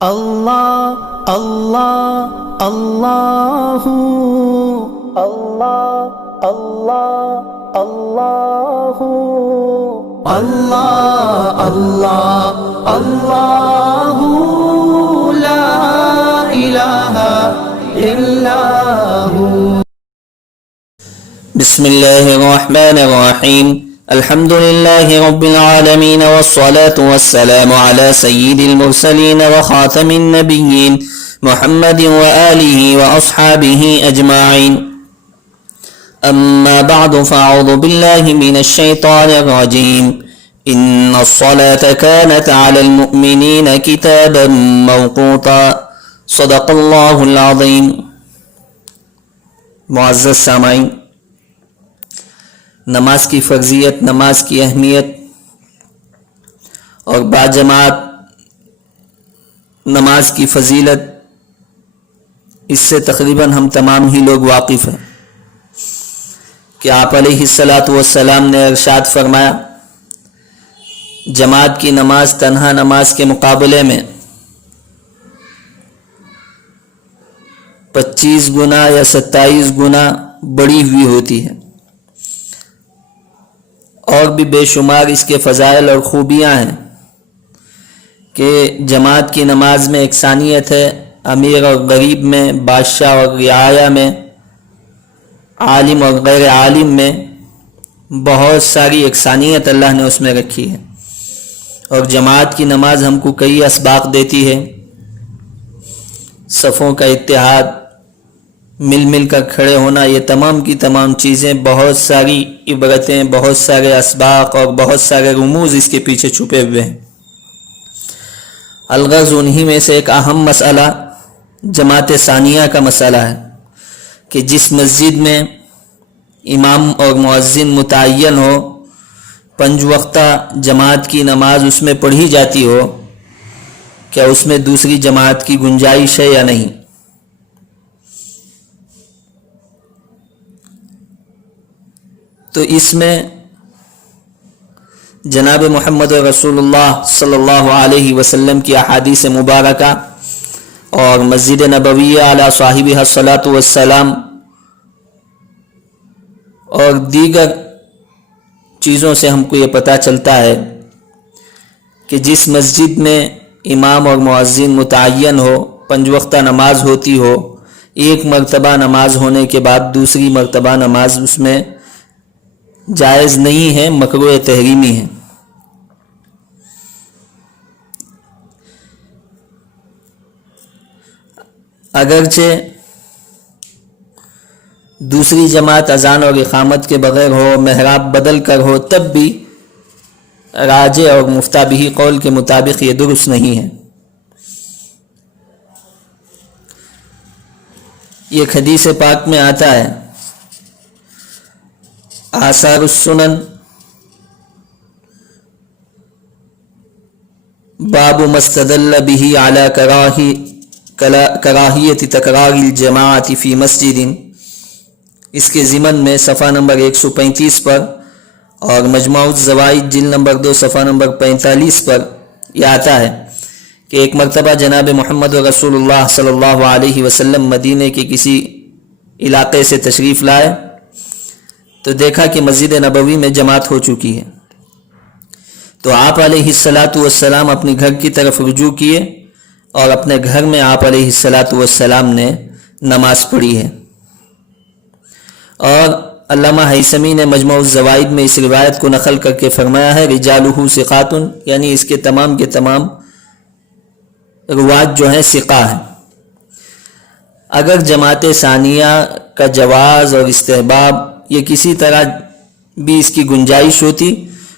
اللہ اللہ اللہ اللہ اللہ اللہ اللہ اللہ اللہ لا الہ الا ہو۔ بسم اللہ الرحمن الرحیم، الحمد للہ رب العالمین والصلاة والسلام علی سید المرسلین وخاتم النبیین محمد وآلہ واصحابہ اجمعین، اما بعد فاعوذ باللہ من الشیطان الرجیم، ان الصلاة كانت على المؤمنین کتابا موقوتا، صدق اللہ العظیم۔ معزز سامعین، نماز کی فرضیت، نماز کی اہمیت اور باجماعت نماز کی فضیلت، اس سے تقریباً ہم تمام ہی لوگ واقف ہیں کہ آپ علیہ الصلاۃ والسلام نے ارشاد فرمایا، جماعت کی نماز تنہا نماز کے مقابلے میں 25 گنا یا 27 گنا بڑی ہوئی ہوتی ہے، اور بھی بے شمار اس کے فضائل اور خوبیاں ہیں کہ جماعت کی نماز میں یکسانیت ہے، امیر اور غریب میں، بادشاہ اور رعایا میں، عالم اور غیر عالم میں، بہت ساری یکسانیت اللہ نے اس میں رکھی ہے۔ اور جماعت کی نماز ہم کو کئی اسباق دیتی ہے، صفوں کا اتحاد، مل کر کھڑے ہونا، یہ تمام کی تمام چیزیں، بہت ساری عبرتیں، بہت سارے اسباق اور بہت سارے رموز اس کے پیچھے چھپے ہوئے ہیں۔ الغرض انہی میں سے ایک اہم مسئلہ جماعت ثانیہ کا مسئلہ ہے کہ جس مسجد میں امام اور مؤذن متعین ہو، 5 وقتہ جماعت کی نماز اس میں پڑھی جاتی ہو، کیا اس میں دوسری جماعت کی گنجائش ہے یا نہیں؟ تو اس میں جناب محمد رسول اللہ صلی اللہ علیہ وسلم کی احادیث مبارکہ اور مسجد نبویہ علی صاحبہ الصلاۃ والسلام اور دیگر چیزوں سے ہم کو یہ پتہ چلتا ہے کہ جس مسجد میں امام اور مؤذن متعین ہو، 5 وقتہ نماز ہوتی ہو، ایک مرتبہ نماز ہونے کے بعد دوسری مرتبہ نماز اس میں جائز نہیں ہے، مکروہ تحریمی ہے۔ اگرچہ دوسری جماعت اذان اور اقامت کے بغیر ہو، محراب بدل کر ہو، تب بھی راجح اور مفتابہی قول کے مطابق یہ درست نہیں ہے۔ یہ حدیث پاک میں آتا ہے، آثار السنن باب مستدل به علی کراہیت تکرار الجماعت فی مسجد، اس کے ضمن میں صفحہ نمبر 135 پر اور مجموع الزوائد جلد نمبر 2 صفحہ نمبر 45 پر یہ آتا ہے کہ ایک مرتبہ جناب محمد رسول اللہ صلی اللہ علیہ وسلم مدینے کے کسی علاقے سے تشریف لائے تو دیکھا کہ مسجد نبوی میں جماعت ہو چکی ہے، تو آپ علیہ الصلاۃ والسلام اپنے گھر کی طرف رجوع کیے اور اپنے گھر میں آپ علیہ الصلاۃ والسلام نے نماز پڑھی ہے۔ اور علامہ ہیثمی نے مجموع الزوائد میں اس روایت کو نقل کر کے فرمایا ہے، رجالہ ثقات، یعنی اس کے تمام کے تمام روات جو ہیں ثقہ ہیں۔ اگر جماعت ثانیہ کا جواز اور استحباب یہ کسی طرح بھی اس کی گنجائش ہوتی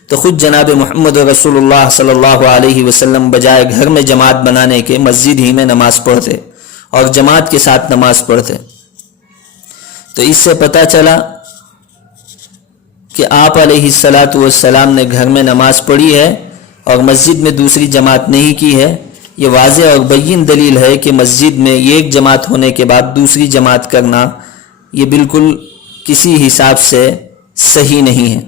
تو خود جناب محمد رسول اللہ صلی اللہ علیہ وسلم بجائے گھر میں جماعت بنانے کے مسجد ہی میں نماز پڑھتے اور جماعت کے ساتھ نماز پڑھتے۔ تو اس سے پتہ چلا کہ آپ علیہ الصلاۃ والسلام نے گھر میں نماز پڑھی ہے اور مسجد میں دوسری جماعت نہیں کی ہے۔ یہ واضح اور بین دلیل ہے کہ مسجد میں ایک جماعت ہونے کے بعد دوسری جماعت کرنا یہ بالکل کسی حساب سے صحیح نہیں ہے۔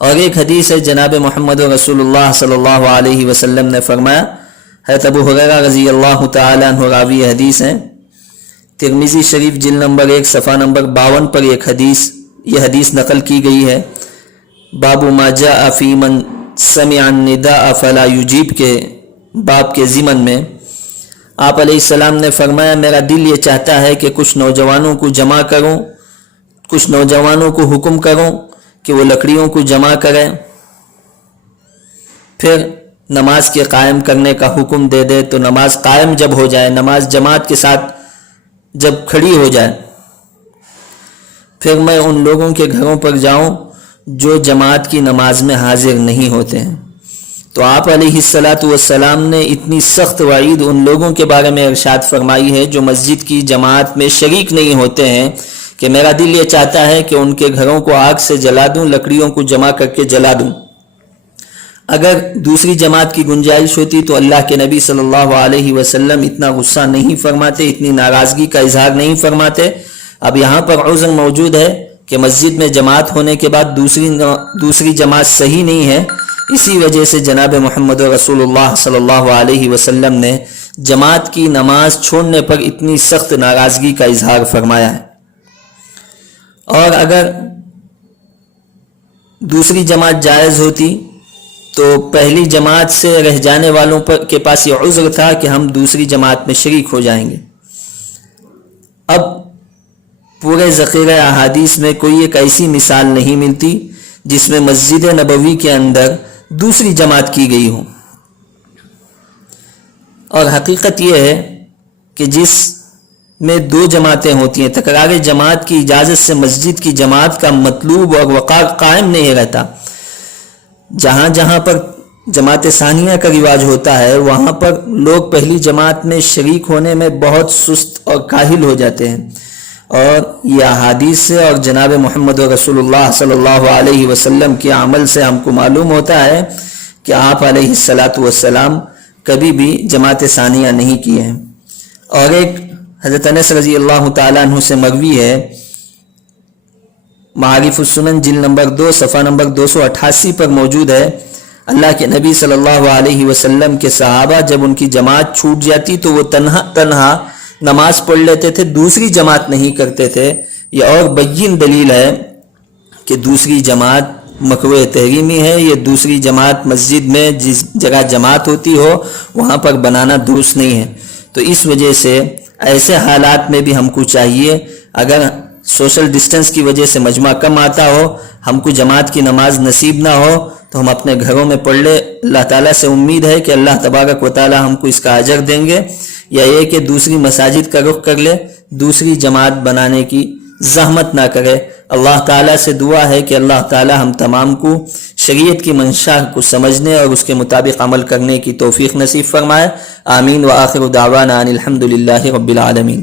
اور ایک حدیث ہے، جناب محمد رسول اللہ صلی اللہ علیہ وسلم نے فرمایا، حضرت ابو ہریرہ رضی اللہ تعالیٰ عنہ راوی حدیث ہیں. ترمذی شریف جلد نمبر 1 صفحہ نمبر 52 پر یہ حدیث نقل کی گئی ہے. باب ما جاء فی من سمع النداء فلا یجیب کے باب کے ضمن میں آپ علیہ السلام نے فرمایا میرا دل یہ چاہتا ہے کہ کچھ نوجوانوں کو جمع کروں، کچھ نوجوانوں کو حکم کروں کہ وہ لکڑیوں کو جمع کریں، پھر نماز کے قائم کرنے کا حکم دے دے. تو نماز قائم جب ہو جائے، نماز جماعت کے ساتھ جب کھڑی ہو جائے، پھر میں ان لوگوں کے گھروں پر جاؤں جو جماعت کی نماز میں حاضر نہیں ہوتے ہیں. تو آپ علیہ السلام نے اتنی سخت وعید ان لوگوں کے بارے میں ارشاد فرمائی ہے جو مسجد کی جماعت میں شریک نہیں ہوتے ہیں کہ میرا دل یہ چاہتا ہے کہ ان کے گھروں کو آگ سے جلا دوں، لکڑیوں کو جمع کر کے جلا دوں. اگر دوسری جماعت کی گنجائش ہوتی تو اللہ کے نبی صلی اللہ علیہ وسلم اتنا غصہ نہیں فرماتے، اتنی ناراضگی کا اظہار نہیں فرماتے. اب یہاں پر عذر موجود ہے کہ مسجد میں جماعت ہونے کے بعد دوسری جماعت صحیح نہیں ہے. اسی وجہ سے جناب محمد رسول اللہ صلی اللہ علیہ وسلم نے جماعت کی نماز چھوڑنے پر اتنی سخت ناراضگی کا اظہار فرمایا ہے. اور اگر دوسری جماعت جائز ہوتی تو پہلی جماعت سے رہ جانے والوں کے پاس یہ عذر تھا کہ ہم دوسری جماعت میں شریک ہو جائیں گے. اب پورے ذخیرہ احادیث میں کوئی ایک ایسی مثال نہیں ملتی جس میں مسجد نبوی کے اندر دوسری جماعت کی گئی ہو. اور حقیقت یہ ہے کہ جس میں 2 جماعتیں ہوتی ہیں، تکرار جماعت کی اجازت سے مسجد کی جماعت کا مطلوب اور وقار قائم نہیں رہتا. جہاں جہاں پر جماعت ثانیہ کا رواج ہوتا ہے وہاں پر لوگ پہلی جماعت میں شریک ہونے میں بہت سست اور کاہل ہو جاتے ہیں. اور یہ احادیث سے اور جناب محمد رسول اللہ صلی اللہ علیہ وسلم کے عمل سے ہم کو معلوم ہوتا ہے کہ آپ علیہ السلام کبھی بھی جماعت ثانیہ نہیں کیے ہیں. اور ایک حضرت انس رضی اللہ تعالیٰ عنہ سے مروی ہے، معارف السنن جلد نمبر 2 صفحہ نمبر 288 پر موجود ہے. اللہ کے نبی صلی اللہ علیہ وسلم کے صحابہ جب ان کی جماعت چھوٹ جاتی تو وہ تنہا نماز پڑھ لیتے تھے، دوسری جماعت نہیں کرتے تھے. یہ اور بین دلیل ہے کہ دوسری جماعت مکروہ تحریمی ہے. یہ دوسری جماعت مسجد میں جس جگہ جماعت ہوتی ہو وہاں پر بنانا درست نہیں ہے. تو اس وجہ سے ایسے حالات میں بھی ہم کو چاہیے، اگر سوشل ڈسٹنس کی وجہ سے مجمع کم آتا ہو، ہم کو جماعت کی نماز نصیب نہ ہو تو ہم اپنے گھروں میں پڑھ لیں. اللہ تعالیٰ سے امید ہے کہ اللہ تبارک و تعالیٰ ہم کو اس کا اجر دیں گے. یا یہ کہ دوسری مساجد کا رخ کر لے، دوسری جماعت بنانے کی زحمت نہ کرے. اللہ تعالیٰ سے دعا ہے کہ اللہ تعالیٰ ہم تمام کو شریعت کی منشا کو سمجھنے اور اس کے مطابق عمل کرنے کی توفیق نصیب فرمائے. آمین. وآخر دعوانا ان الحمد للہ رب العالمین.